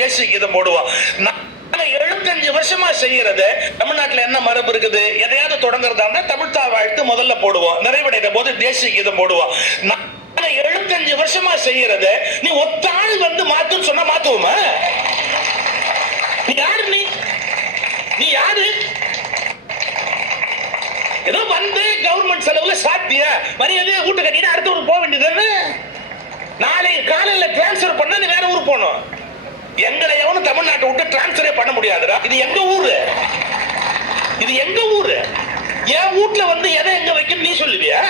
தேசிய கீதம் போடுவோம். 75 வருஷமா செய்யறது. தமிழ்நாட்டில் என்ன மரபு இருக்குது? எதையாவது தொடங்குறதா தமிழ் தா வாழ்த்து முதல்ல போடுவோம், நிறைவடைந்த போது தேசிய கீதம் போடுவோம். 75 வருஷமா செய்யறது நீ ஒத்தாள் வந்து மாத்துன்னு சொன்னா மாத்துவோமா? நீ யாரு? நீ யாரு? ஏதோ வந்து கவர்மெண்ட் செலவுல சாத்திய மரியாதையை வீட்டு கட்டிட்டு அடுத்த ஊருக்கு போக வேண்டியது. நாளை காலையில டிரான்ஸ்பர் பண்ணா நீ வேற ஊருக்கு போகணும். எங்களை எவனும் தமிழ்நாட்டை விட்டு டிரான்ஸ்பரே பண்ண முடியாதுடா. இது எங்க ஊரு, இது எங்க ஊரு. என் வீட்டுல வந்து எதை எங்க வைக்கணும் நீ சொல்லுவியா?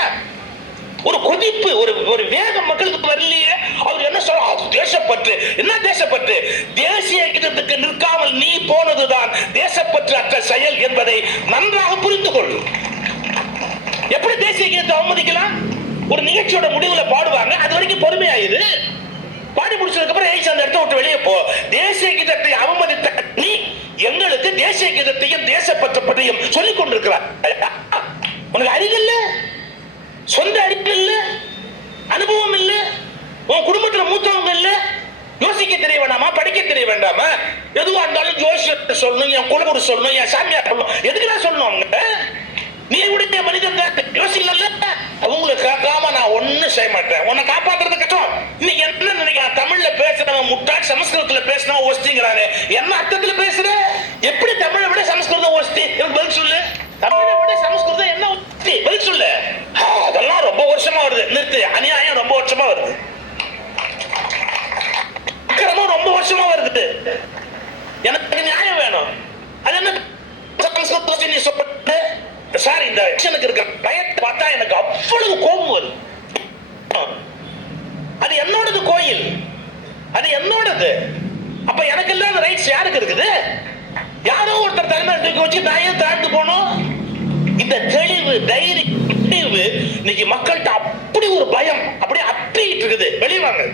ஒரு கொதிப்பு, ஒரு வேகம் மக்களுக்கு வரலையே. அவர் என்ன சொல்ற? தேசப்பற்று. என்ன தேசப்பற்று? தேசிய கீதத்துக்கு நிற்காமல் நீ போனதுதான் தேசப்பற்று அற்ற செயல் என்பதை நன்றாக புரிந்து கொள். எப்படி தேசிய கீதத்தை அவமதிக்கலாம்? ஒரு நிகழ்ச்சியோட முடிவுல பாடுவாங்க, அது வரைக்கும் பொறுமையாயிரு. பாடி முடிச்சதுக்கு அப்புறம் அந்த இடத்தை விட்டு வெளியே போ. தேசிய கீதத்தை அவமதித்த நீ எங்களுக்கு தேசிய கீதத்தையும் தேசப்பற்று பற்றியும் சொல்லிக் கொண்டிருக்கிறார். உனக்கு அறிவு இல்ல, சொந்த அறிவு இல்ல, அனுபவம் இல்ல, உன் குடும்பத்துல மூத்தவங்க இல்ல. யோசிக்க தெரிய வேண்டாமா? படிக்க தெரிய வேண்டாமா? எதுவா இருந்தாலும் ஜோசியத்தை சொல்லணும், என் குலகுரு சொல்லணும், என் சாமியார் சொல்லணும். எதுக்குதான் சொல்லணும்? அவங்க நீ உடைய மனிதன் யோசிக்கல. அவங்களுக்கு காக்காம நான் ஒன்னும் செய்ய மாட்டேன். உன்னை காப்பாத்துறது கஷ்டம். இன்னைக்கு என்ன நினைக்கிறான்? தமிழ்ல பேசுறவன் முட்டாள், சமஸ்கிருதத்துல பேசினவன் ஒஸ்திங்கிறானே. என்ன அர்த்தத்துல பேசுற? எப்படி தமிழை விட சமஸ்கிருதம் ஒஸ்தி? பதில் சொல்லு. தமிழை விட சமஸ்கிருதம் என்ன ஒஸ்தி? பதில் சொல்லு. அதெல்லாம் ரொம்ப வருஷமா வருது. நிறுத்து. அநியாயம் ரொம்ப வருஷமா வருது. அக்கிரமம் ரொம்ப வருஷமா வருது. எனக்கு நியாயம் வேணும். அது என்ன சமஸ்கிருதம் நீ சொல்லிட்டு சார்? இந்த எனக்கு இருக்கிற பயத்தை பார்த்தா எனக்கு அவ்வளவு கோபம் வருது. அது என்னோடது கோயில், அது என்னோடது. அப்ப எனக்கு இல்லாத ரைட்ஸ் யாருக்கு இருக்குது? யாரோ ஒருத்தர் தலைமை தூக்கி வச்சு தாயே தாழ்ந்து போனோம். இந்த தெளிவு, தைரியம் இன்னைக்கு மக்கள்கிட்ட அப்படி ஒரு பயம் அப்படியே அப்பிட்டு இருக்குது. வெளியே வாங்க.